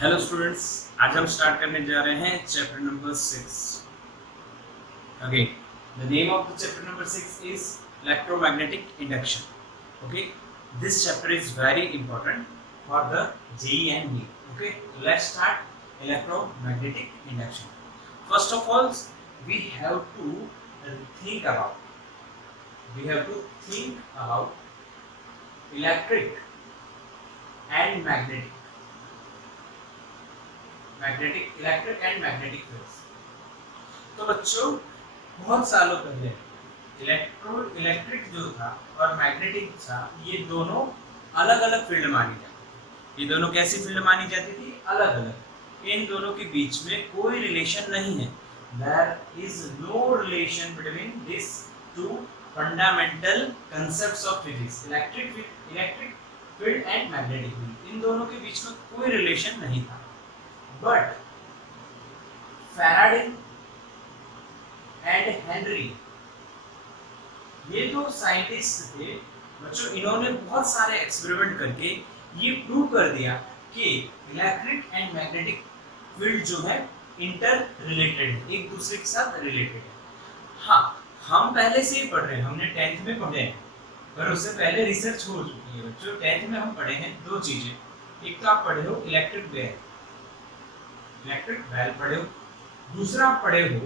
Hello students, आज हम start करने जा रहे हैं chapter number 6। Okay, the name of the chapter number 6 is electromagnetic induction. Okay, this chapter is very important for the JEE and NEET. Okay, let's start electromagnetic induction. First of all we have to think about electric and electric and magnetic fields. तो बच्चों, बहुत सालों पहले electric जो था और magnetic था, ये दोनों अलग अलग फील्ड मानी जाती थी। ये दोनों कैसी फील्ड मानी जाती थी? अलग अलग। इन दोनों के बीच में कोई रिलेशन नहीं है। There is no relation between this two fundamental concepts of physics, electric field and magnetic field. इन दोनों के बीच में कोई रिलेशन नहीं था। But Faraday and Henry, ये दो साइंटिस्ट थे बच्चों, इन्होंने बहुत सारे एक्सपेरिमेंट करके ये प्रूव कर दिया कि इलेक्ट्रिक एंड मैग्नेटिक फील्ड जो है इंटर रिलेटेड है, एक दूसरे के साथ रिलेटेड है। हाँ, हम पहले से ही पढ़ रहे हैं, हमने 10th में पढ़े हैं, पर उससे पहले रिसर्च हो चुकी है बच्चों। 10th में हम पढ़े हैं दो चीजें। एक तो आप पढ़े हो इलेक्ट्रिक वेल पढ़े हो, दूसरा आप पढ़े हो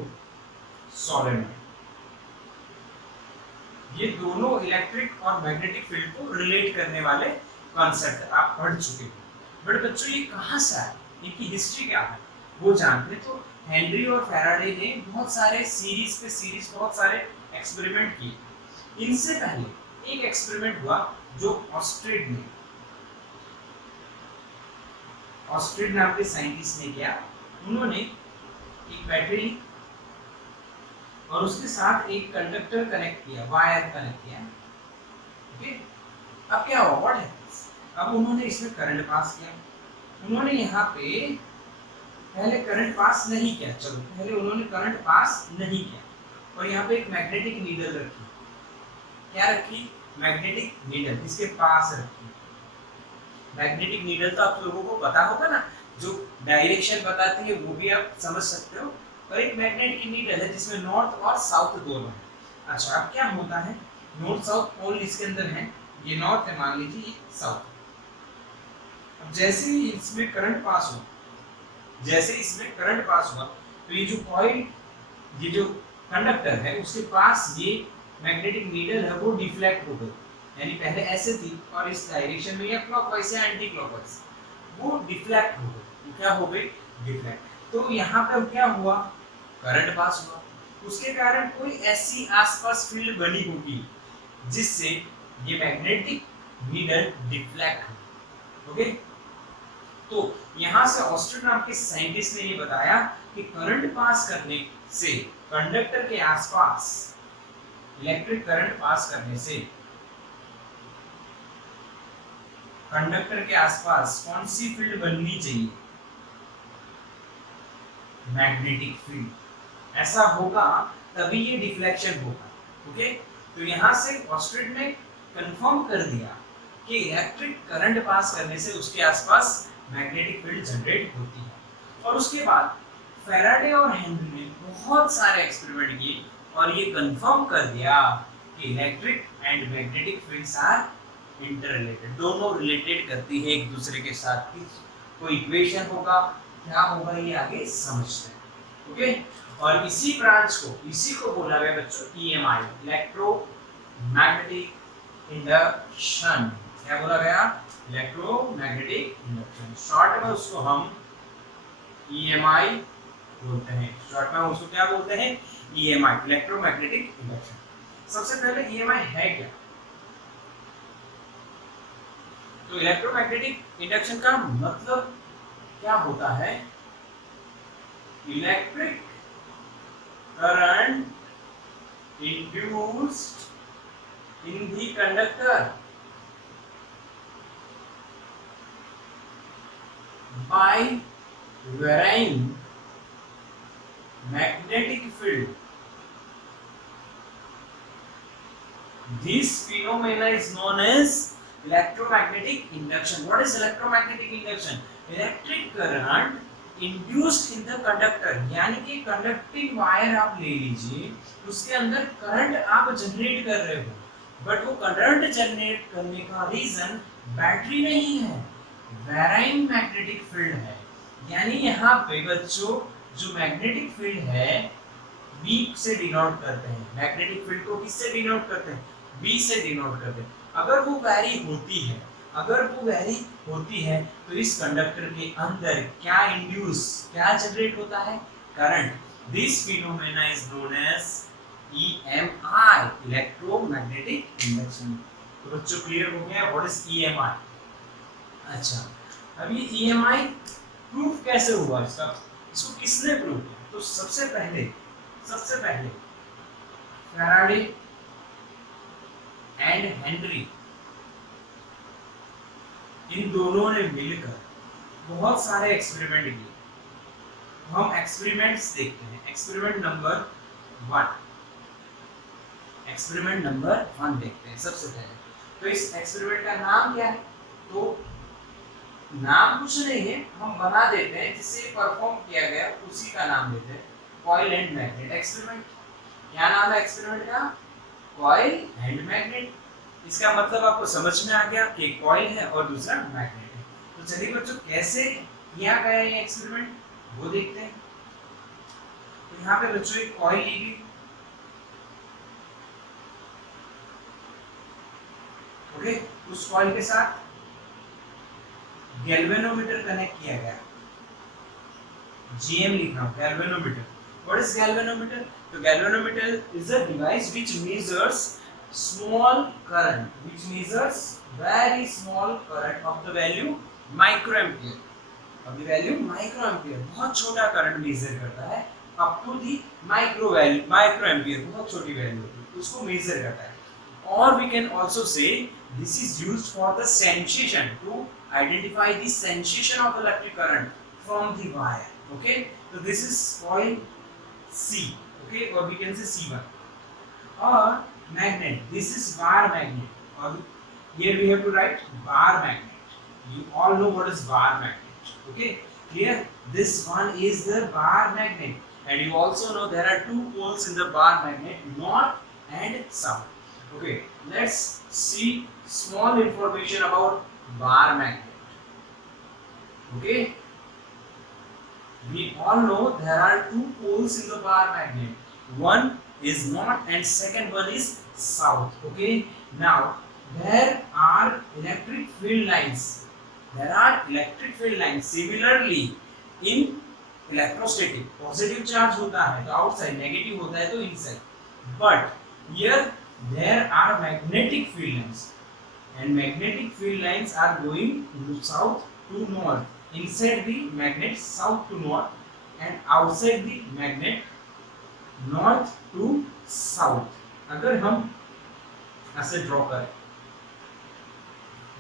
सोलेनॉइड। ये दोनों इलेक्ट्रिक और मैग्नेटिक फील्ड को रिलेट करने वाले कॉन्सेप्ट आप पढ़ चुके हो। बट बच्चों, ये कहाँ से आए, इनकी हिस्ट्री क्या है वो जानते। तो हेनरी और फैराडे ने बहुत सारे सीरीज बहुत सारे एक्सपेरिमेंट किए। इनसे पहले एक एक्सपेरिमेंट हुआ जो ऑस्ट्रिड नाम के साइंटिस्ट ने किया। उन्होंने एक बैटरी और उसके साथ एक कंडक्टर कनेक्ट किया, वायर कनेक्ट किया। ओके, अब क्या हुआ? What happens? अब उन्होंने इसमें करंट पास किया। उन्होंने यहाँ पे पहले करंट पास नहीं किया, पहले उन्होंने करंट पास नहीं किया और यहाँ पे एक मैग्नेटिक नीडल रखी। क्या रखी? मैग्नेटिक नीडल इसके पास रखी। मैग्नेटिक नीडल तो आप लोगों को पता होगा ना, जो डायरेक्शन बताती है वो भी आप समझ सकते हो। और एक मैग्नेटिक नीडल है जिसमें नॉर्थ और साउथ दोनों है। अच्छा, अब क्या होता है? नॉर्थ साउथ पोल इसके अंदर है, ये नॉर्थ है, मान लीजिए ये साउथ। अब जैसे ही इसमें करंट पास हुआ, तो ये जो कॉइल, ये जो कंडक्टर है उसके पास ये मैग्नेटिक नीडल है वो डिफ्लेक्ट हो गई। यानी पहले ऐसे थी और इस डायरेक्शन में या क्लॉकवाइज या एंटी क्लॉकवाइज वो डिफ्लेक्ट हो गई। क्या हो गई? डिफ्लेक्ट। तो यहाँ पे क्या हुआ? करंट पास हुआ, उसके कारण कोई ऐसी आसपास फील्ड बनी होगी जिससे ये मैग्नेटिक नीडल डिफ्लेक्ट हो। ओके, तो यहाँ से ऑस्ट्रिड नाम के साइंटिस्ट ने ये बताया कि करंट पास करने से कंडक्टर के आसपास इलेक्ट्रिक करंट पास करने से कंडक्टर के आसपास कौन सी फील्ड बननी चाहिए? Magnetic field. ऐसा होगा तभी ये डिफ्लेक्शन होगा। ओके, तो यहाँ से ऑस्ट्रिड ने कंफर्म कर दिया कि इलेक्ट्रिक करंट पास करने से उसके आसपास मैग्नेटिक फील्ड जनरेट होती है। और उसके बाद फैराडे और हेनरी ने बहुत सारे एक्सपेरिमेंट किए और ये कंफर्म कर दिया कि electric and magnetic fields are interrelated, दोनों रिलेटेड करती है एक दूसरे के साथ। कोई इक्वेशन होगा, क्या होगा ये आगे समझते हैं। ओके, और इसी ब्रांच को, इसी को बोला गया बच्चों EMI, इलेक्ट्रोमैग्नेटिक इंडक्शन। क्या बोला गया? Electromagnetic induction. शॉर्ट में उसको हम EMI बोलते हैं। शॉर्ट में उसको क्या बोलते हैं? EMI, electromagnetic induction. सबसे पहले EMI है क्या? तो इलेक्ट्रोमैग्नेटिक इंडक्शन का मतलब क्या होता है? Electric current induced in the conductor by varying magnetic field. This phenomena is known as electromagnetic induction. What is electromagnetic induction? Electric current induced in the conductor, यानी कि कंडक्टिंग वायर आप ले लीजिए, उसके अंदर करंट आप जनरेट कर रहे हो, बट वो करंट जनरेट करने का रीजन बैटरी नहीं है, वैराइंग मैग्नेटिक फील्ड है। यानी यहाँ पे बच्चों जो मैग्नेटिक फील्ड है B से डिनोट करते हैं, मैग्नेटिक फील्ड को किससे डिनोट करते हैं, B से डिनोट करते हैं। अगर वो वैरी होती है, अगर वो वैरी होती है तो इस कंडक्टर के अंदर क्या इंड्यूस, क्या जनरेट होता है, current. This phenomena is known as EMI, electromagnetic induction. तो बच्चों क्लियर हो गया व्हाट इज EMI। अच्छा, अब ये EMI प्रूफ कैसे हुआ इसका, इसको किसने प्रूव किया? तो सबसे पहले फैराडे एंड हेनरी, इन दोनों ने मिलकर बहुत सारे एक्सपेरिमेंट किए। हम एक्सपेरिमेंट्स देखते हैं। एक्सपेरिमेंट नंबर 1 देखते हैं सबसे पहले। तो इस एक्सपेरिमेंट का नाम क्या है? तो नाम कुछ नहीं है, हम बना देते हैं, जिससे परफॉर्म किया गया उसी का नाम देते हैं, कॉइल एंड मैग्नेट एक्सपेरिमेंट। क्या नाम है एक्सपेरिमेंट का? Coil and magnet. इसका मतलब आपको समझ में आ गया कि कॉइल है और दूसरा मैग्नेट है। तो चलिए बच्चों कैसे किया गया ये एक्सपेरिमेंट वो देखते हैं। तो यहाँ पे बच्चों एक कॉइल ली गई, ओके, उस कॉइल के साथ गैल्वेनोमीटर कनेक्ट किया गया, GM लिख रहा हूं, galvanometer. What is galvanometer? So galvanometer is a device which measures small current, which measures very small current of the value microampere, of the value microampere, बहुत छोटा करंट मेजर करता है, up to the microampere, बहुत छोटी value होती है, उसको major करता है। और we can also say this is used for the sensation, to identify the sensation of electric current from the wire, okay? So this is coil C, okay, or we can say C1. Or magnet, this is bar magnet, or here we have to write bar magnet. You all know what is bar magnet, okay, clear? This one is the bar magnet, and you also know there are two poles in the bar magnet, north and south. Okay, let's see small information about bar magnet. Okay, we all know there are two poles in the bar magnet, one is north and second one is south, okay? Now there are electric field lines, similarly in electrostatic, positive charge होता है तो outside, negative होता है तो inside, but here there are magnetic field lines, and magnetic field lines are going from south to north, inside the magnet south to north, and outside the magnet north to south। अगर हम ऐसे draw करें,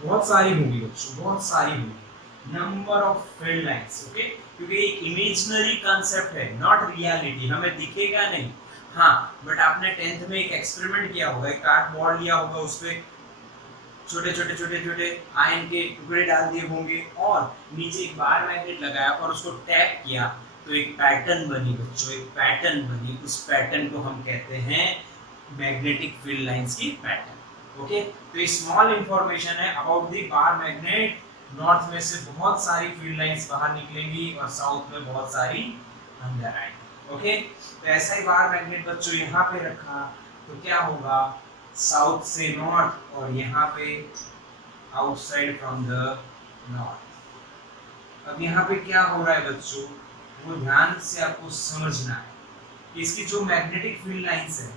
बहुत सारी होगी बच्चों, बहुत सारी होगी, number of field lines, okay, क्योंकि ये इमेजिनरी कांसेप्ट है, नॉट रियलिटी, हमें दिखेगा नहीं। हाँ, बट आपने 10th में एक एक्सपेरिमेंट किया होगा, एक कार्डबोर्ड लिया होगा, उसपे छोटे आयन के टुकड़े डाल दिए होंगे और नीचे एक बार मैग्नेट लगाया और उसको टैप किया तो एक पैटर्न बनी बच्चों, एक पैटर्न बनी। उस पैटर्न को हम कहते हैं मैग्नेटिक फील्ड लाइंस की पैटर्न, ओके। तो ये स्मॉल इंफॉर्मेशन है about the bar magnet. North में से बहुत सारी फील्ड लाइंस बाहर निकलेंगी और साउथ में बहुत सारी अंदर आएंगी, ओके। तो ऐसा ही बार मैग्नेट बच्चों यहाँ पे रखा तो क्या होगा, साउथ से नॉर्थ और यहाँ पे आउटसाइड फ्रॉम द नॉर्थ। अब यहाँ पे क्या हो रहा है बच्चों, वो ध्यान से आपको समझना है। इसकी जो मैग्नेटिक फील्ड लाइंस है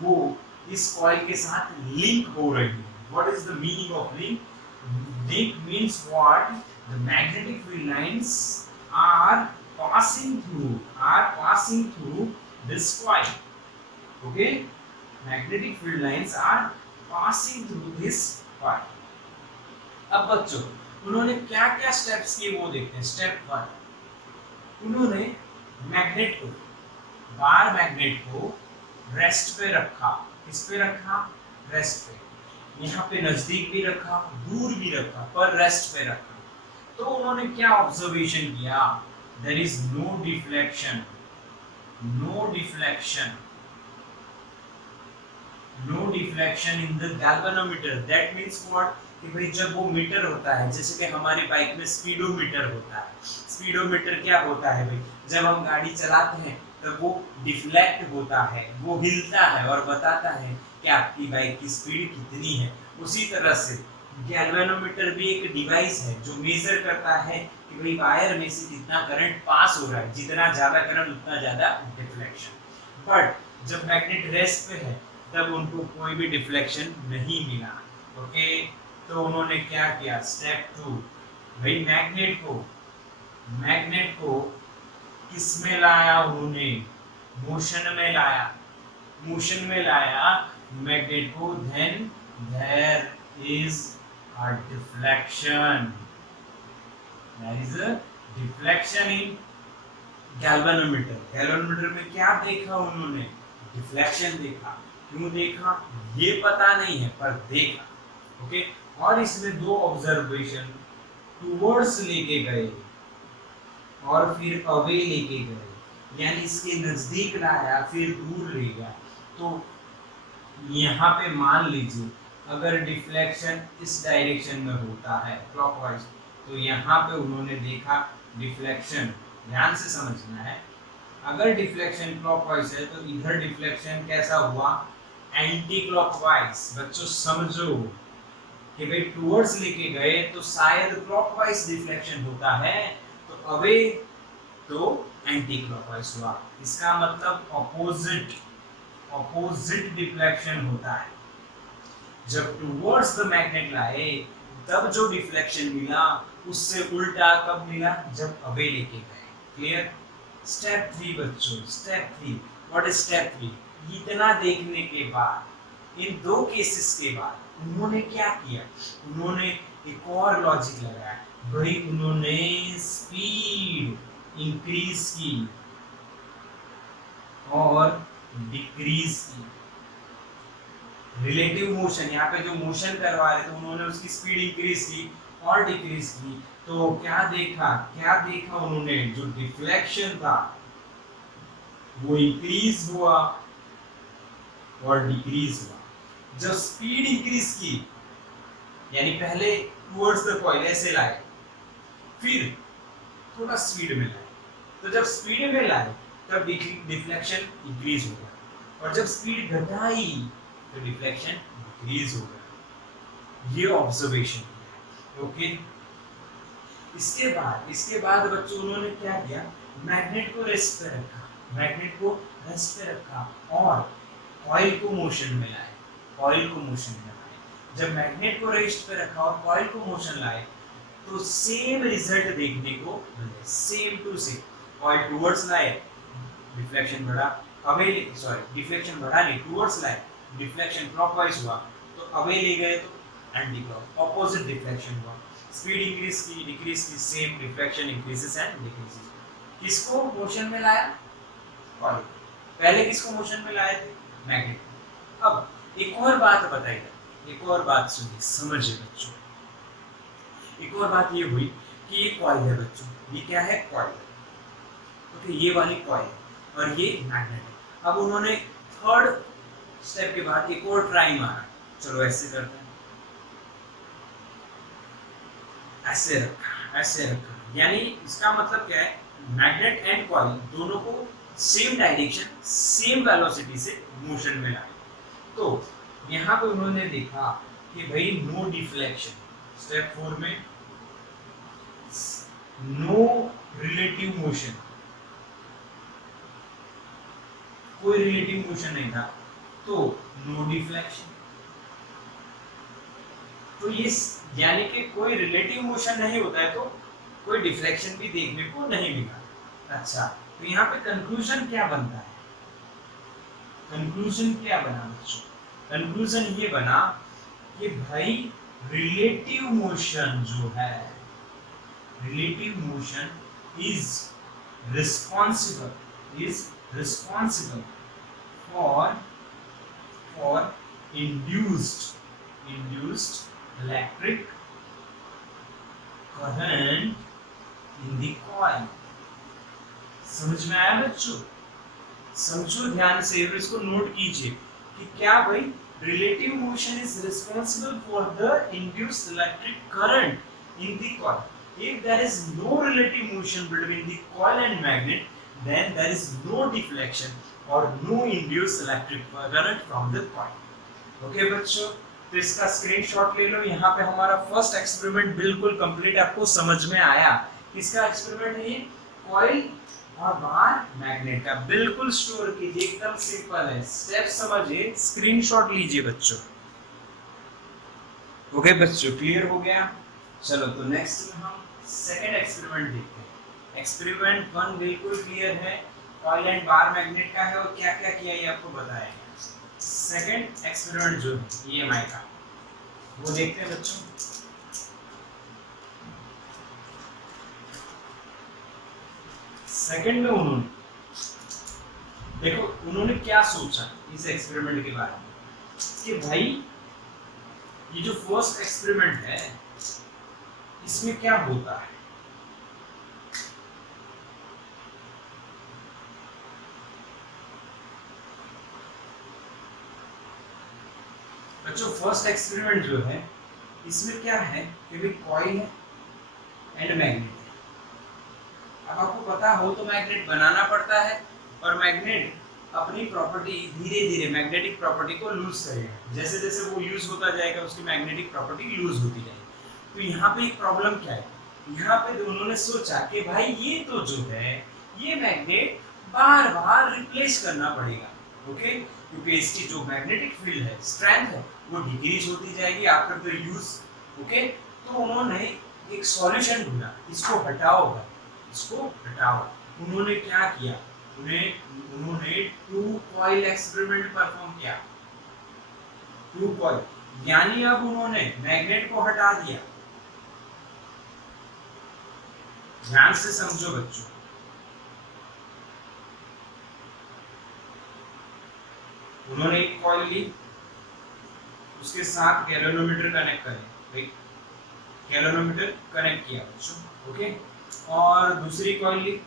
वो इस कॉइल के साथ लिंक हो रही है। What is the meaning of link? Link means what, the magnetic field lines are passing through this coil, okay? Magnetic field lines are passing through this coil। अब बच्चों उन्होंने क्या क्या स्टेप्स किए वो देखते हैं। स्टेप 1, उन्होंने मैग्नेट को, बार मैग्नेट को रेस्ट पे रखा। किस पे रखा? रेस्ट पे। यहाँ पे नजदीक भी रखा, दूर भी रखा, पर रेस्ट पे रखा। तो उन्होंने क्या ऑब्जर्वेशन किया, there is no deflection, no deflection, no deflection in the galvanometer. That means what, कि भाई जब वो मीटर होता है, जैसे कि हमारी बाइक में स्पीडोमीटर होता है, स्पीडोमीटर क्या होता है भाई, जब हम गाड़ी चलाते हैं तब वो डिफ्लेक्ट होता है, वो हिलता है और बताता है कि आपकी बाइक की स्पीड कितनी है। उसी तरह से गैल्वेनोमीटर भी एक डिवाइस है जो मेजर करता है कि भाई वायर में से कितना करंट पास हो रहा है, जितना ज्यादा करंट उतना ज्यादा डिफ्लेक्शन। बट जब मैग्नेट रेस्ट पे है तब उनको कोई भी डिफ्लेक्शन नहीं मिला। ओके, तो उन्होंने क्या किया, स्टेप 2, भाई मैग्नेट को किस में लाया, उन्होंने मोशन में लाया, मोशन में लाया मैग्नेट को। Then there is a deflection, there is a deflection in galvanometer. Galvanometer में क्या देखा उन्होंने, डिफ्लेक्शन देखा। क्यों देखा ये पता नहीं है, पर देखा। ओके, और इसमें दो ऑब्जर्वेशन, टुवर्ड्स लेके गए और फिर अवे लेके गए, यानी इसके नजदीक लाया फिर दूर ले गया। तो यहाँ पे मान लीजिए अगर डिफ्लेक्शन इस डायरेक्शन में होता है क्लॉकवाइज, तो यहाँ पे उन्होंने देखा डिफ्लेक्शन, ध्यान से समझना है, अगर डिफ्लेक्शन क्लॉकवाइज है तो इधर डिफ्लेक्शन कैसा हुआ, एंटी क्लॉकवाइज। बच्चों समझो कि भाई टुवर्ड्स लेके गए तो शायद क्लॉकवाइज डिफ्लेक्शन होता है, तो अवे तो एंटी क्लॉकवाइज हुआ। इसका मतलब ऑपोजिट डिफ्लेक्शन होता है। जब टुवर्ड्स द मैग्नेट लाए तब जो डिफ्लेक्शन मिला उससे उल्टा कब मिला, जब अवे लेके गए। क्लियर? स्टेप 3 बच्चों, स्टेप 3, व्हाट इज स्टेप 3? इतना देखने के बाद, इन दो केसेस के बाद उन्होंने क्या किया, उन्होंने एक और लॉजिक लगाया। भाई उन्होंने स्पीड इंक्रीज की और डिक्रीज की। रिलेटिव मोशन, यहाँ पे जो मोशन करवा रहे थे उन्होंने उसकी स्पीड इंक्रीज की और डिक्रीज की। तो क्या देखा उन्होंने, जो डिफ्लेक्शन था वो इंक्रीज हुआ और डिक्रीज हुआ। जब स्पीड इंक्रीज की, यानी पहले टुवर्ड्स द कॉइल ऐसे लाए, फिर थोड़ा स्पीड में लाए, तो जब स्पीड में लाए तब डिफ्लेक्शन इंक्रीज हो गया, और जब स्पीड घटाई तो डिफ्लेक्शन डिक्रीज हो गया। ये ऑब्जर्वेशन। ओके, इसके बाद बच्चों उन्होंने क्या किया, मैग्नेट को रेस्ट पे रखा, और कॉइल को मोशन में लाए, जब मैग्नेट को रेस्ट पे रखा और कॉइल को मोशन लाए तो सेम रिजल्ट देखने को मिले, same to same. Coil towards लाए, डिफ्लेक्शन बढ़ा, डिफ्लेक्शन बढ़ा नहीं, टुवर्ड्स लाए, डिफ्लेक्शन क्लॉकवाइज हुआ, तो अवे ले गए तो एंटी क्लॉक, ऑपोजिट डिफ्लेक्शन हुआ। स्पीड इंक्रीज की, डिक्रीज की, same deflection increases and decreases. किसको मोशन में लाया, कॉइल। पहले किसको मोशन में लाए थे, मैग्नेट। अब एक और बात बताइए, एक और बात सुनिए, समझिए बच्चों। एक और बात ये हुई कि ये कॉइल है बच्चों, ये क्या है, कॉइल। ओके, ये वाली कॉइल और ये मैग्नेट है। अब उन्होंने थर्ड स्टेप के बाद एक और ट्राई मारा, चलो ऐसे करते हैं, ऐसे रखा, यानी इसका मतलब क्या है, मैग्नेट एंड कॉइल दोनों को सेम डायरेक्शन, सेम वेलोसिटी से मोशन में लाए। तो यहाँ पे उन्होंने देखा कि भाई नो डिफ्लेक्शन, स्टेप 4 में नो रिलेटिव मोशन, कोई रिलेटिव मोशन नहीं था, तो नो डिफ्लेक्शन। तो ये यानी कि कोई रिलेटिव मोशन नहीं होता है तो कोई डिफ्लेक्शन भी देखने को नहीं मिला। अच्छा, तो यहाँ पे कंक्लूजन क्या बनता है, कंक्लूजन क्या बना बच्चों, कंक्लूजन ये बना कि भाई रिलेटिव मोशन जो है, relative motion is responsible for induced electric current in the coil. समझ में आया बच्चों? समझो ध्यान से और इसको नोट कीजिए कि क्या भाई relative motion is responsible for the induced electric current in the coil. If there is no relative motion between the coil and magnet then there is no deflection or no induced electric current from the coil। Okay बच्चों, तो इसका screenshot ले लो। यहाँ पे हमारा first experiment बिल्कुल complete आपको समझ में आया। किसका एक्सपेरिमेंट है ये? कॉइल और बार मैग्नेट का। बिल्कुल स्टोर कीजिए, एकदम सिंपल है, स्टेप समझिए, स्क्रीनशॉट लीजिए बच्चों। ओके बच्चों, क्लियर हो गया? चलो तो नेक्स्ट हम सेकंड एक्सपेरिमेंट देखते हैं। एक्सपेरिमेंट 1 बिल्कुल क्लियर है, कॉइल एंड बार मैग्नेट का है और क्या क्या किया ये आपको बताया। सेकंड एक्सपेरिमेंट जो है EMI का, वो देखते हैं बच्चों। सेकंड में उन्होंने देखो उन्होंने क्या सोचा इस एक्सपेरिमेंट के बारे में कि भाई ये जो फर्स्ट एक्सपेरिमेंट है इसमें क्या होता है। बच्चों फर्स्ट एक्सपेरिमेंट जो है इसमें क्या है कि भाई कॉइल है एंड मैग्नेट है। अब आपको पता हो तो मैग्नेट बनाना पड़ता है और मैग्नेट अपनी प्रॉपर्टी धीरे धीरे मैग्नेटिक प्रॉपर्टी को लूज करेगा। जैसे जैसे वो यूज होता जाएगा उसकी मैग्नेटिक प्रॉपर्टी लूज होती जाएगी। तो यहाँ पे एक प्रॉब्लम क्या है, यहाँ पे उन्होंने सोचा कि भाई ये तो जो है ये मैग्नेट बार बार रिप्लेस करना पड़ेगा। ओके, क्योंकि इसकी जो मैग्नेटिक फील्ड है, स्ट्रेंथ है, वो डिक्रीज होती जाएगी आफ्टर द यूज। ओके, तो उन्होंने एक सॉल्यूशन ढूंढा, इसको हटाओ भाई, इसको हटाओ। उन्होंने क्या किया, उन्होंने टू कॉइल एक्सपेरिमेंट परफॉर्म किया। टू कॉइल यानी अब उन्होंने मैग्नेट को हटा दिया। ध्यान से समझो बच्चों, उन्होंने एक कॉइल ली, उसके साथ गैल्वेनोमीटर कनेक्ट करें, गैल्वेनोमीटर कनेक्ट किया बच्चों। ओके, और दूसरी कॉइल ली,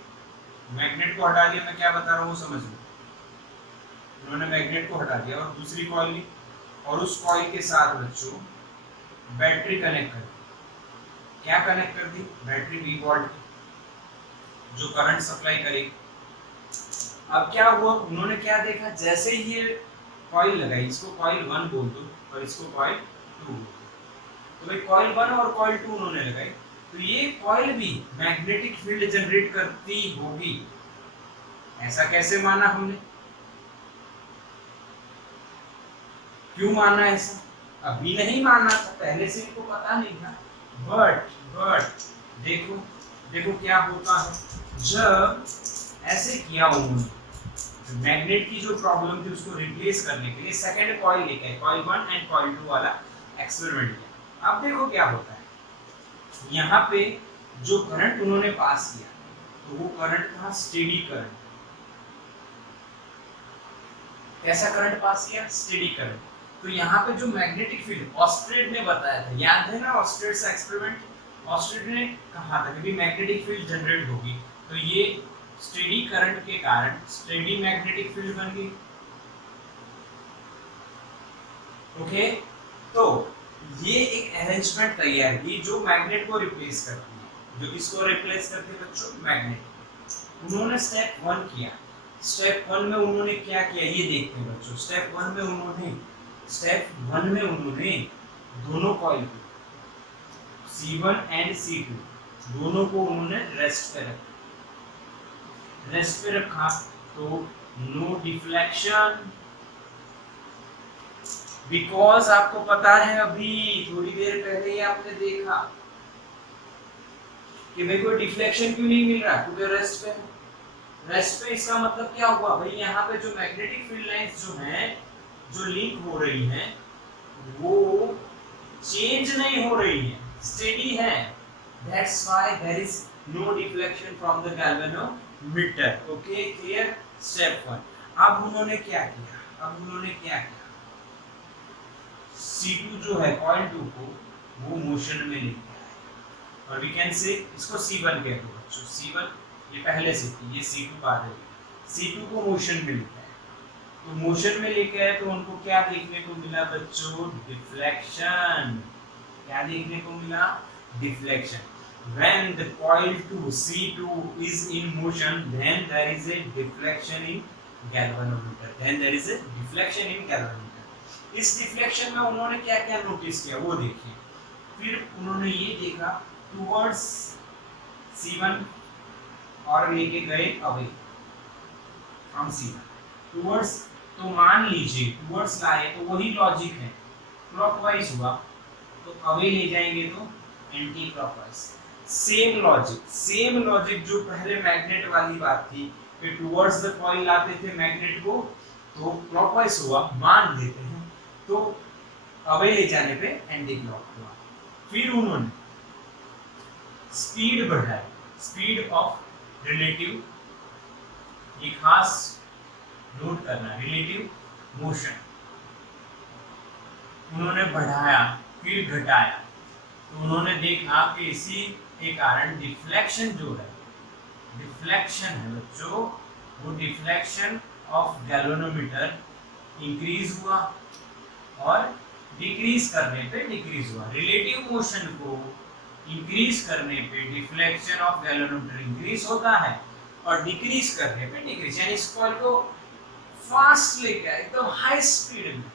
मैग्नेट को हटा दिया। मैं क्या बता रहा हूँ समझ लो। उन्होंने मैग्नेट को हटा दिया और दूसरी कॉइल ली और उस कॉइल के साथ बच्चों बैटरी कनेक्ट कर दी। क्या कनेक्ट कर दी? बैटरी 20 वोल्ट जो करंट सप्लाई करेगी। अब क्या हुआ, उन्होंने क्या देखा, जैसे ही ये कॉइल लगाई, इसको कॉइल 1 बोल दो और इसको कॉइल 2। तो भाई कॉइल 1 और कॉइल 2 उन्होंने लगाई, तो ये कॉइल भी मैग्नेटिक फील्ड जनरेट करती होगी। ऐसा कैसे माना हमने? क्यों माना ऐसा? अभी नहीं माना था, पहले से इनको पता नहीं था। बट देखो देखो क्या होता है जब ऐसे किया उन्होंने। मैग्नेट की जो प्रॉब्लम थी उसको रिप्लेस करने के लिए सेकंड कॉइल लेके आए, कॉइल 1 एंड कॉइल 2 वाला एक्सपेरिमेंट किया। अब देखो क्या होता है, यहाँ पे जो करंट उन्होंने पास किया तो वो करंट था स्टेडी करंट। कैसा करंट पास किया? Steady current. तो यहाँ पे जो मैग्नेटिक फील्ड ऑस्ट्रेड ने बताया था, याद है ना ऑस्ट्रेड का एक्सपेरिमेंट? ऑस्ट्रेड ने कहा था कि मैग्नेटिक फील्ड जनरेट होगी, तो ये स्टेडी करंट के कारण स्टेडी मैग्नेटिक फील्ड बन गई। ओके, तो ये एक अरेंजमेंट तैयार की जो मैग्नेट को रिप्लेस करती है। जो किसको रिप्लेस करती है बच्चों? मैग्नेट। उन्होंने स्टेप 1 किया। स्टेप 1 में उन्होंने क्या किया ये देखते हैं बच्चों। स्टेप 1 में उन्होंने दोनों कॉइल को C1 एंड C2 दोनों को उन्होंने रेस्ट पे रखा तो नो डिफ्लेक्शन। बिकॉज आपको पता है अभी थोड़ी देर पहले ही आपने देखा कि भाई कोई डिफ्लेक्शन क्यों नहीं मिल रहा, क्योंकि रेस्ट पे इसका मतलब क्या हुआ भाई, यहाँ पे जो मैग्नेटिक फील्ड लाइंस जो हैं जो लिंक हो रही हैं वो चेंज नहीं हो रही है, स्टेडी है। That's why there is no deflection from the galvanometer. Okay clear? Step 1। अब उन्होंने क्या किया, C2 जो है कॉइल 2 को वो मोशन में लेके आए और वी कैन से इसको C1 कहते हैं बच्चों। C1 ये पहले से थी, ये C2 बाद है। C2 को मोशन में लेके आए, तो मोशन में लेके आए तो उनको क्या देखने को मिला बच्चों? डिफ्लेक्शन। क्या देखने को मिला? Deflection. When the coil 2 C2 is in motion, then there is a deflection in galvanometer. Then there is a deflection in galvanometer. इस डिफ्लेक्शन में उन्होंने क्या क्या नोटिस किया वो देखिए। फिर उन्होंने ये देखा टुवर्ड्स C1 और लेके गए अवे फ्रॉम C1 टुवर्ड्स। तो मान लीजिए टुवर्ड्स लाए तो वही लॉजिक है, क्लॉकवाइज हुआ तो अवे ले जाएंगे तो एंटी क्लॉकवाइज। सेम लॉजिक जो पहले मैग्नेट वाली बात थी कि टुवर्ड्स द कॉइल लाते थे मैग्नेट को तो क्लॉकवाइज हुआ मान लेते हैं, तो अवे ले जाने पे एंटी क्लॉक हुआ। फिर उन्होंने स्पीड बढ़ाई, स्पीड ऑफ रिलेटिव, ये खास नोट करना, रिलेटिव मोशन उन्होंने बढ़ाया फिर घटाया, तो उन्होंने देखा कि इसी के कारण डिफ्लेक्शन जो है, डिफ्लेक्शन है बच्चों, वो डिफ्लेक्शन ऑफ गैल्वेनोमीटर इंक्रीज हुआ और डिक्रीज करने पे डिक्रीज हुआ। रिलेटिव मोशन को इंक्रीज करने पे डिफ्लेक्शन ऑफ गैल्वेनोमीटर इंक्रीज होता है और डिक्रीज करने पे डिक्रीज, यानी इस कॉइल को फास्ट लेके आए एकदम हाई स्पीड में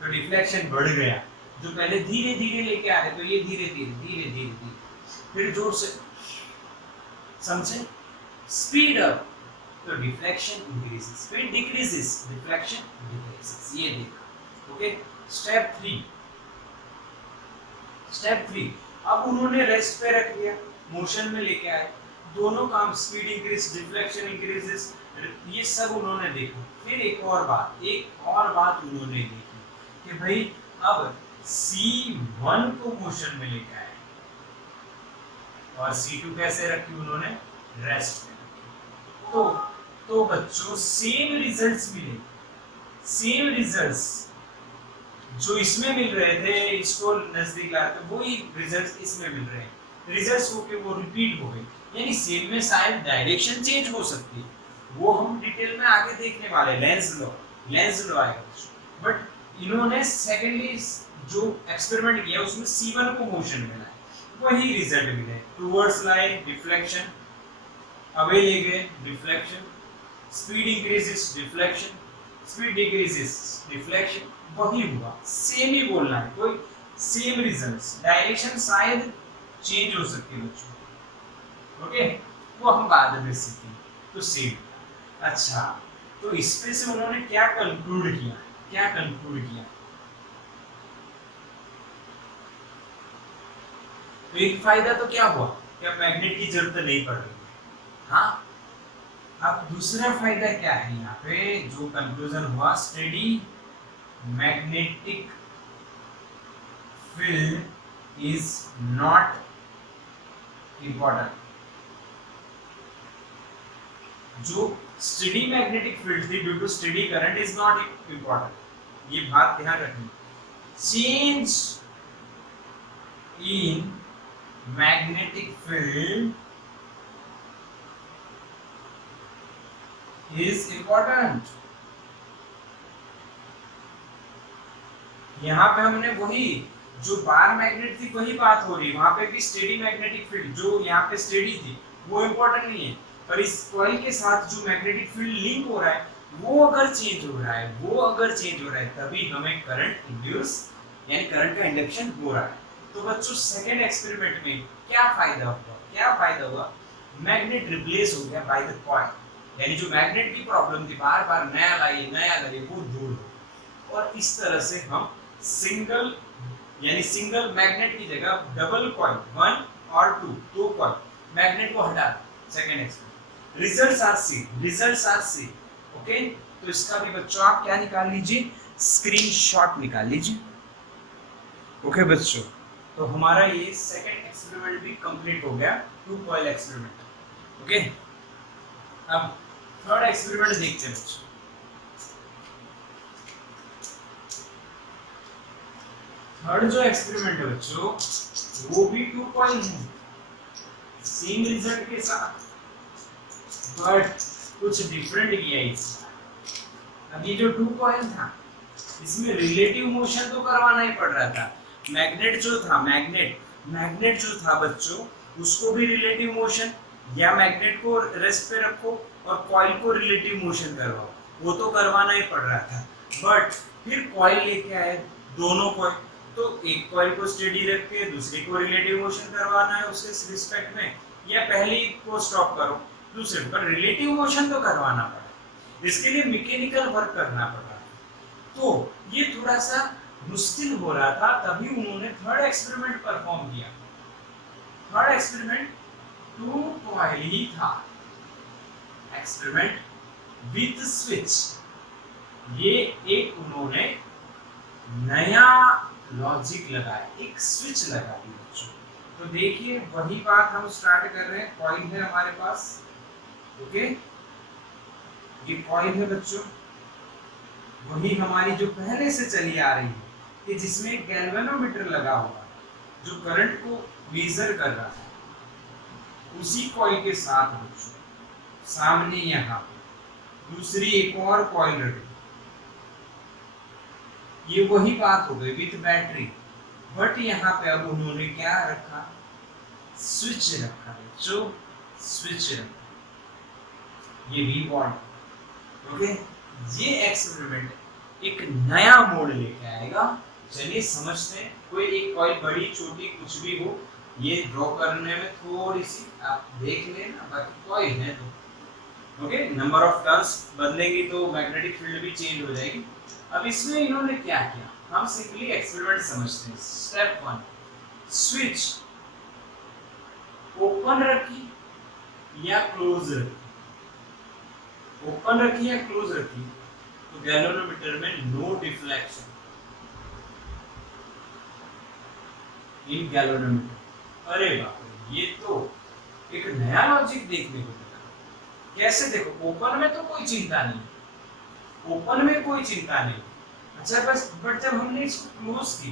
तो डिफ्लेक्शन बढ़ गया। जो पहले धीरे धीरे लेके आ रहे तो ये धीरे धीरे फिर जोर से, समझे? स्पीड अप तो deflection increases, speed decreases, deflection decreases. ये देखो, ओके। स्टेप 3 अब उन्होंने रेस्ट पे रख दिया, मोशन में लेके आए, दोनों काम स्पीड इंक्रीज डिफ्लेक्शन इंक्रीजेस, ये सब उन्होंने देखा। फिर एक और बात उन्होंने देखी कि भाई अब C1 को मोशन में लेके आए और C2 कैसे रखी उन्होंने? रेस्ट में रखी। तो बच्चों सेम रिजल्ट्स मिले, सेम रिजल्ट्स जो इसमें मिल रहे थे, इसको नजदीक लाए तो वही रिजल्ट्स इसमें मिल रहे हैं। रिजल्ट्स होके वो रिपीट हो गए, यानी सेम में शायद डायरेक्शन चेंज हो सकती है, वो हम डिटेल में आगे देखने वाले। लेंस लॉ आएगा, बट इन्होंने सेकेंडली जो एक्सपेरिमेंट किया उसमें C1 को मोशन में लाया, वही रिजल्ट मिले। टुवर्ड्स लाए डिफ्लेक्शन, अवे ले गए deflection, speed increases deflection, speed decreases deflection, वही हुआ। सेम ही बोलना है, कोई सेम रिजल्ट्स, डायरेक्शन शायद चेंज हो सकती है बच्चों, ओके, वो हम बाद में सीखेंगे। तो सेम। अच्छा, तो इसमें से उन्होंने क्या कंक्लूड किया? तो एक फायदा तो क्या हुआ कि अब मैग्नेट की जरूरत नहीं पड़ रही है। हाँ, अब दूसरा फायदा क्या है यहाँ पे जो कंक्लूजन हुआ? Steady magnetic field is not important. जो स्टेडी मैग्नेटिक फील्ड थी due to steady current is not important, ये बात ध्यान रखनी। Change in magnetic field is important। यहाँ पे हमने वही जो बार मैग्नेट थी वही बात हो रही है, वहां पे भी स्टेडी मैग्नेटिक फील्ड जो यहाँ पे स्टेडी थी वो इम्पोर्टेंट नहीं है, पर इस कॉइल के साथ जो मैग्नेटिक फील्ड लिंक हो रहा है वो अगर चेंज हो रहा है तभी हमें करंट इंड्यूस यानी करंट का इंडक्शन हो रहा है। तो बच्चों सेकेंड एक्सपेरिमेंट में क्या फायदा हुआ? मैग्नेट रिप्लेस हो गया बाय द कॉइल, यानी जो मैग्नेट की प्रॉब्लम थी बार बार नया लाइए वो दूर हो, और इस तरह से हम सिंगल मैग्नेट की जगह डबल कॉइल 1 और 2 दो कॉइल मैग्नेट को हटा second experiment. Results are same, okay. तो इसका भी बच्चों आप क्या निकाल लीजिए, स्क्रीनशॉट निकाल लीजिए, ओके बच्चों। तो हमारा ये सेकंड एक्सपेरिमेंट भी कंप्लीट हो गया, 2 कॉइल एक्सपेरिमेंट, ओके। अब थर्ड एक्सपेरिमेंट देखते हैं बच्चों। थर्ड जो एक्सपेरिमेंट है बच्चों वो भी 2 कॉइल है, सेम रिजल्ट के साथ, बट कुछ डिफरेंट किया इसका। अब ये जो 2 कॉइल था इसमें रिलेटिव मोशन तो करवाना ही पड़ रहा था। मैग्नेट जो था, मैग्नेट जो था बच्चों, उसको भी रिलेटिव मोशन, या मैग्नेट को रेस्ट पे रखो और कॉइल को रिलेटिव मोशन करवाओ, वो तो करवाना ही पड़ रहा था। बट फिर कॉइल लेके आए दोनों कॉइल, तो एक कॉइल को स्टेडी रख के दूसरी को रिलेटिव मोशन करवाना है उसके रिस्पेक्ट में, या पहली को स्टॉप करो दूसरे पर रिलेटिव मोशन तो करवाना पड़ा। इसके लिए मैकेनिकल वर्क करना पड़ा, तो ये थोड़ा सा मुश्किल हो रहा था। तभी उन्होंने थर्ड एक्सपेरिमेंट परफॉर्म किया। थर्ड एक्सपेरिमेंट 2 कॉइल ही था, एक्सपेरिमेंट विथ स्विच। ये एक उन्होंने नया लॉजिक लगाया, एक स्विच लगा दी बच्चों। तो देखिए वही बात हम स्टार्ट कर रहे हैं। कॉइल है हमारे पास, ओके, ये कॉइल है बच्चों, वही हमारी जो पहले से चली आ रही है कि जिसमें गैल्वेनोमीटर लगा हुआ जो करंट को मेजर कर रहा है। उसी कॉइल के साथ बच्चों सामने यहाँ दूसरी एक और कॉइल रखी। ये वही बात हो गई विथ बैटरी, बट यहाँ पे अब उन्होंने क्या रखा, स्विच रखा बच्चों, स्विच रखा, ये भी बॉन्ड। ओके, ये एक्सपेरिमेंट एक नया मोड लेके आएगा। चलिए समझते हैं। कोई एक कॉइल बड़ी छोटी कुछ भी हो, ये ड्रॉ करने में थोड़ी सी आप देख लेना, बाकी कॉइल है तो ओके। नंबर ऑफ टर्न्स बदलेंगी तो मैग्नेटिक फील्ड भी चेंज हो जाएगी। अब इसमें इन्होंने क्या किया, हम सिंपली एक्सपेरिमेंट समझते हैं। स्टेप 1, स्विच ओपन रखी या क्लोज रखी, ओपन रखी या क्लोज रखी, तो गैल्वेनोमीटर में नो डिफ्लेक्शन इन गैल्वेनोमीटर। अरे बाप रे, ये तो एक नया लॉजिक देखने को मिला। कैसे? देखो, ओपन में तो कोई चिंता नहीं, ओपन में कोई चिंता नहीं। अच्छा, बस बट जब हमने इसको क्लोज की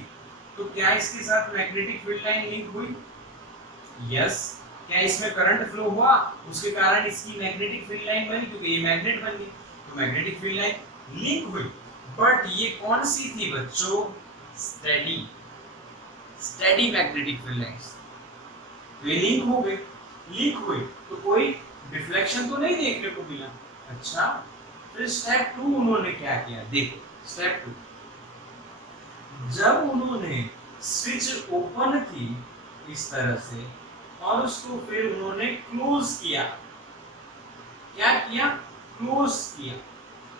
तो क्या इसके साथ मैग्नेटिक फील्ड लाइन लिंक हुई? यस। क्या इसमें करंट फ्लो हुआ? उसके कारण इसकी मैग्नेटिक फील्ड लाइन बनी, क्योंकि ये मैग्नेट बन गई, तो मैग्नेटिक फील्ड लाइन लिंक हुई। बट ये कौन सी थी बच्चों? Steady, steady magnetic field lines. वे लिंक हो गए, लिंक हुई तो कोई डिफ्लेक्शन तो नहीं देखने को मिला। अच्छा, फिर स्टेप 2 उन्होंने क्या किया, देखो स्टेप 2, जब उन्होंने स्विच ओपन की इस तरह से और उसको फिर उन्होंने क्लोज किया, क्या किया? क्लोज किया,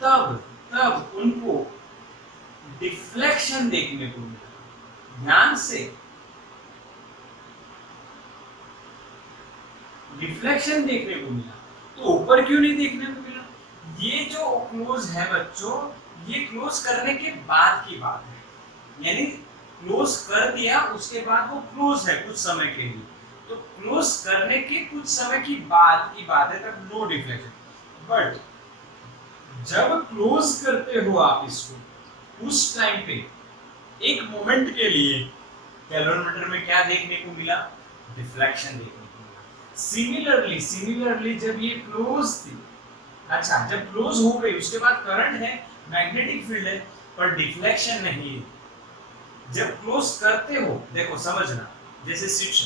तब उनको डिफ्लेक्शन देखने को मिला। ध्यान से, डिफ्लेक्शन देखने को मिला। तो ऊपर क्यों नहीं देखने को मिला? ये जो क्लोज है बच्चों, ये क्लोज करने के बाद की बात है, यानी क्लोज कर दिया उसके बाद वो क्लोज है कुछ समय के लिए, तो क्लोज करने के कुछ समय की बाद की बात है, तब नो डिफ्लेक्शन। बट जब क्लोज करते हो आप इसको, उस टाइम पे एक मोमेंट के लिए गैल्वेनोमीटर में क्या देखने को मिला? डिफ्लेक्शन देखने को मिला। सिमिलरली जब ये क्लोज थी, अच्छा जब क्लोज हो गई उसके बाद करंट है, मैग्नेटिक फील्ड है, पर डिफ्लेक्शन नहीं है। जब क्लोज करते हो, देखो समझना, जैसे स्विच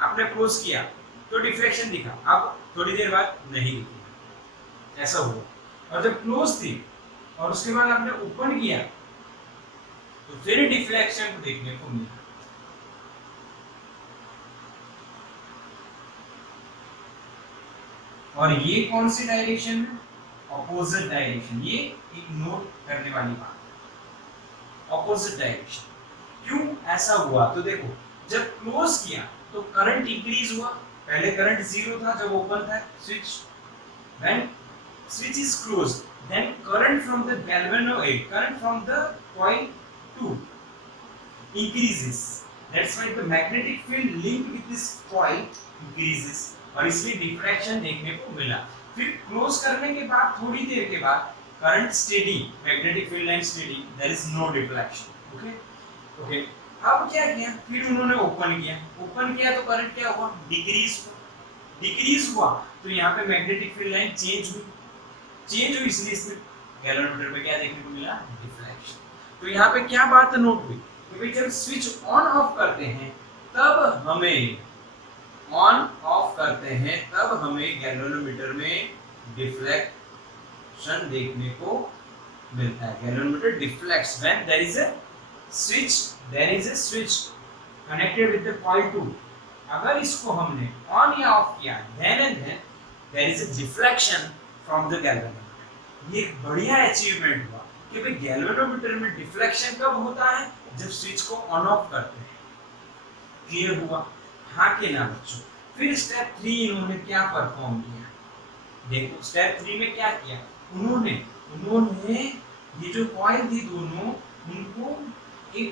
आपने क्लोज किया तो डिफ्लेक्शन दिखा, अब थोड़ी देर बाद नहीं दिखी, ऐसा हुआ। और जब क्लोज थी और उसके बाद आपने ओपन किया तो फिर डिफ्लेक्शन को देखने को मिला। और ये कौन सी डायरेक्शन है? Opposite direction. ये एक नोट करने वाली बात है, ऑपोजिट डायरेक्शन। क्यों ऐसा हुआ? तो देखो, जब क्लोज किया तो करंट इंक्रीज हुआ। पहले करंट 0 था जब ओपन था switch. When switch is closed, then current from the current from the coil 2 increases. That's why the magnetic field linked with this coil increases, और इसलिए डिफ्रैक्शन देखने को मिला। फिर क्लोज करने के बाद थोड़ी देर के बाद current steady, magnetic field line steady, there is no deflection. Okay, अब क्या किया? फिर उन्होंने ओपन किया, ओपन किया तो करंट क्या हुआ? डिक्रीज हुआ। डिक्रीज हुआ तो यहाँ पे मैग्नेटिक फील्ड लाइन चेंज हुई इसलिए इसमें गैल्वेनोमीटर में क्या देखने को मिला, डिफ्लेक्शन। तो यहाँ पे क्या बात नोट हुई कि भाई जब स्विच ऑन ऑफ करते हैं तब हमें गैल्वेनोमीटर में डिफ्लेक्शन देखने को मिलता है। Galvanometer deflects when there is a switch connected with the coil 2। अगर इसको हमने ऑन या ऑफ किया then there is a deflection from the galvanometer। ये एक बढ़िया अचीवमेंट हुआ कि भाई गैल्वेनोमीटर में डिफ्लेक्शन कब होता है, जब स्विच को ऑन ऑफ करते हैं। क्लियर हुआ, हाँ कि ना बच्चों। फिर स्टेप 3 इन्होंने क्या परफॉर्म किया, देखो स्टेप 3 में क्या किया, उन्होंने ये जो कॉइल थी दोनों, उनको एक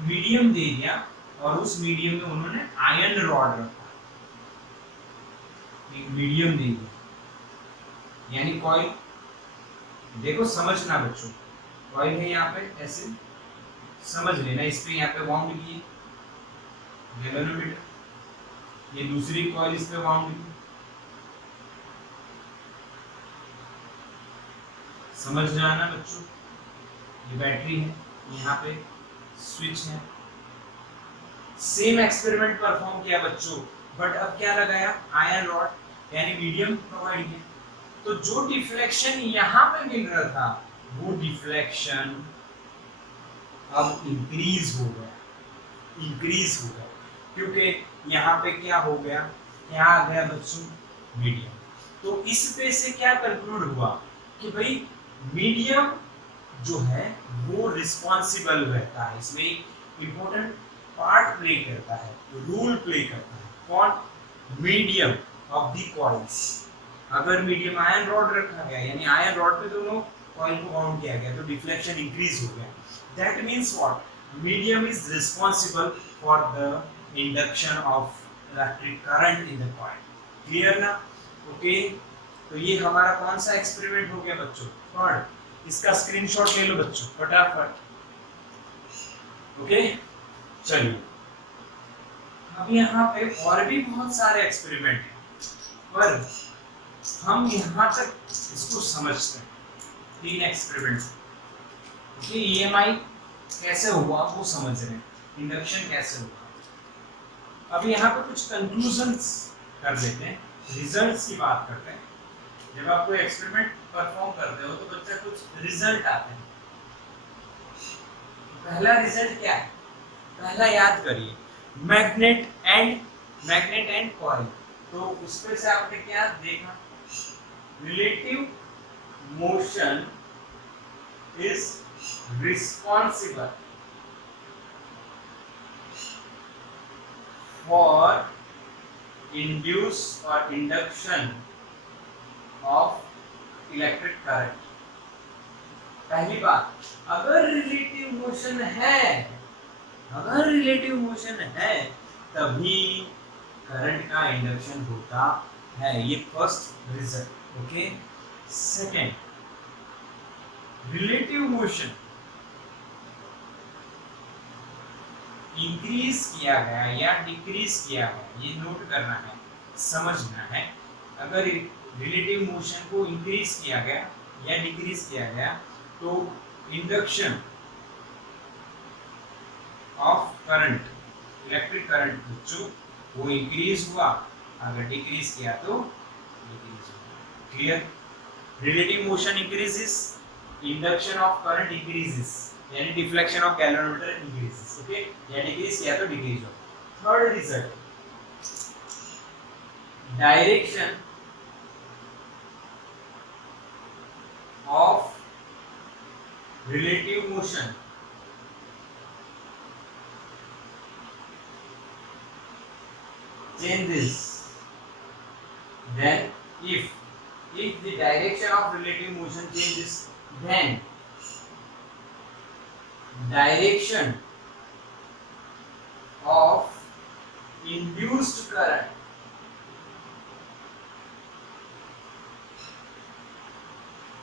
मीडियम दे दिया और उस मीडियम में उन्होंने आयरन रॉड रखा, एक मीडियम दे दिया। यानी कॉइल देखो, समझना बच्चों, कॉइल है यहाँ पे ऐसे समझ लेना, इस पे यहाँ पे वाउंड किए गैल्वेनोमीटर, ये दूसरी कॉइल इस पे वाउंड की, समझ जाना बच्चों। ये बैटरी है, यहाँ पे स्विच है। सेम एक्सपेरिमेंट परफॉर्म किया बच्चों, बट अब क्या लगाया, आयरन रॉड यानी मीडियम प्रोवाइड किया। तो जो डिफ्लेक्शन यहाँ पे मिल रहा था वो डिफ्लेक्शन अब इंक्रीज हो गया, क्योंकि यहाँ पे क्या हो गया, क्या आ गया बच्चों, मीडियम। तो इस पे से क्या कंक्लूड हुआ कि भाई मीडियम जो है वो रिस्पॉन्सिबल रहता है, इसमें एक इंपॉर्टेंट पार्ट प्ले करता है, रूल प्ले करता है। कौन, मीडियम ऑफ द कॉइल्स। अगर मीडियम आयरन रॉड रखा गया, यानी आयरन रॉड पे दोनों कॉइल को बाउंड किया गया, तो डिफ्लेक्शन इंक्रीज हो गया। That means what, medium is responsible for the induction of electric current in the coil. Clear ना, ओके। तो ये हमारा कौन सा एक्सपेरिमेंट हो गया बच्चों, थर्ड। इसका स्क्रीनशॉट ले लो बच्चों फटाफट, ओके। चलिए अब यहाँ पे और भी बहुत सारे एक्सपेरिमेंट हैं, पर हम यहाँ तक इसको समझते हैं। 3 एक्सपेरिमेंट, ओके। EMI कैसे हुआ वो समझ रहे हैं, इंडक्शन कैसे हुआ। अब यहाँ पे कुछ कंक्लूजन्स कर लेते हैं, रिजल्ट्स की बात करते हैं। जब आप कोई एक्सपेरिमेंट परफॉर्म करते हो तो बच्चा कुछ रिजल्ट आते हैं। पहला रिजल्ट क्या है, पहला याद करिए, मैग्नेट एंड कॉइल। तो उसमें से आपने क्या देखा, relative motion is responsible for induce और इंडक्शन ऑफ इलेक्ट्रिक करंट। पहली बात, अगर रिलेटिव मोशन है तभी करंट का इंडक्शन होता है, ये first result, okay. Second, relative motion increase किया गया या डिक्रीज किया गया, ये नोट करना है, समझना है। अगर रिलेटिव मोशन को इंक्रीज किया गया या डिक्रीज किया गया तो induction of current, electric current जो वो इंक्रीज हुआ, अगर डिक्रीज किया तो डिक्रीज हुआ। Clear, relative motion increases, induction of current increases, यानी deflection of galvanometer increases, okay. या डिक्रीज किया तो डिक्रीज होगा। Third result, direction of relative motion changes, then if the direction of relative motion changes, then direction of induced current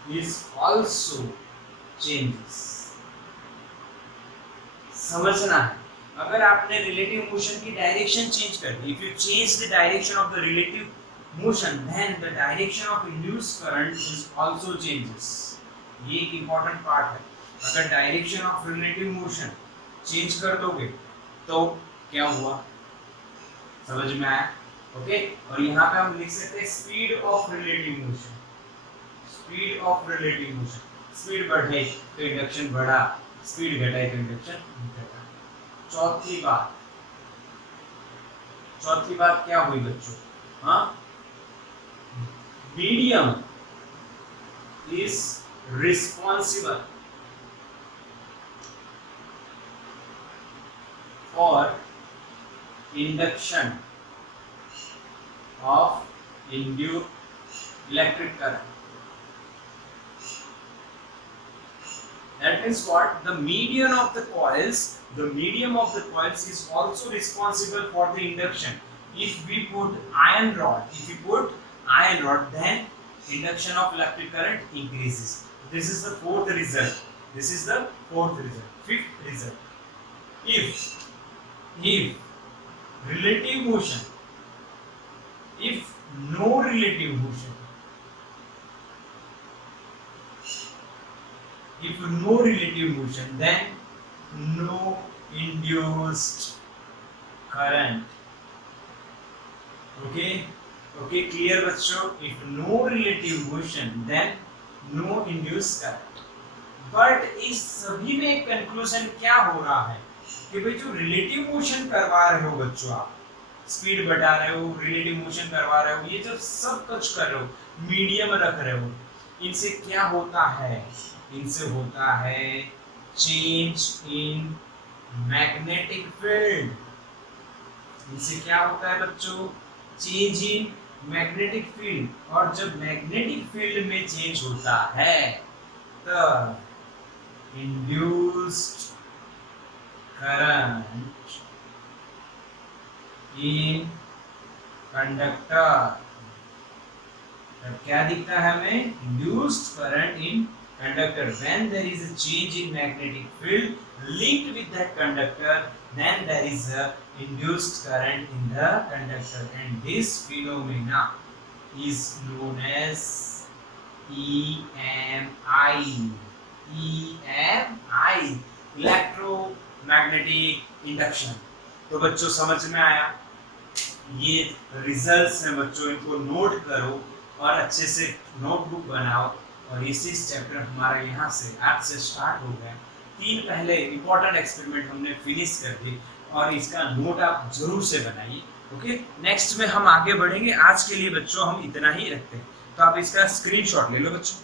is also changes। समझना है, अगर आपने relative motion की direction change कर दी, if you change the direction of the relative motion, then the direction of induced current is also changes. ये एक important part है. अगर direction of relative motion change कर दोगे तो क्या हुआ, समझ में आया? ओके, और यहाँ पे हम लिख सकते हैं speed of relative motion. Speed of relative motion, speed बढ़े तो इंडक्शन बढ़ा, स्पीड घटाए तो इंडक्शन घटा. चौथी बात क्या हुई बच्चों? हाँ, medium is responsible for induction of induced electric current. That means what? The medium of the coils is also responsible for the induction. If we put iron rod, then induction of electric current increases. This is the fourth result. Fifth result. If relative motion, if no relative motion, then no induced current. Okay, clear बच्चों? If no relative motion, then no induced current. But इस सभी में conclusion क्या हो रहा है कि भाई जो रिलेटिव मोशन करवा रहे हो बच्चों, आप स्पीड बढ़ा रहे हो, रिलेटिव मोशन करवा रहे हो, ये जब सब कुछ कर रहे हो, मीडियम रख रहे हो, इनसे क्या होता है? इनसे होता है चेंज इन मैग्नेटिक फील्ड. इनसे क्या होता है बच्चों? Change in magnetic field. और जब मैग्नेटिक फील्ड में चेंज होता है तब इंड्यूस्ड करंट इन कंडक्टर. तब क्या दिखता है हमें? Induced current in conductor. When there is a change in magnetic field linked with that conductor, then there is a induced current in the conductor, and this phenomena is known as EMI. Electromagnetic induction. तो बच्चों समझ में आया? ये results हैं बच्चों, इनको note करो और अच्छे से नोटबुक बनाओ. और इसी चैप्टर हमारा यहाँ से आज से स्टार्ट हो गया. 3 पहले इंपॉर्टेंट एक्सपेरिमेंट हमने फिनिश कर दी और इसका नोट आप जरूर से बनाइए. ओके, नेक्स्ट में हम आगे बढ़ेंगे. आज के लिए बच्चों हम इतना ही रखते हैं, तो आप इसका स्क्रीनशॉट ले लो बच्चों.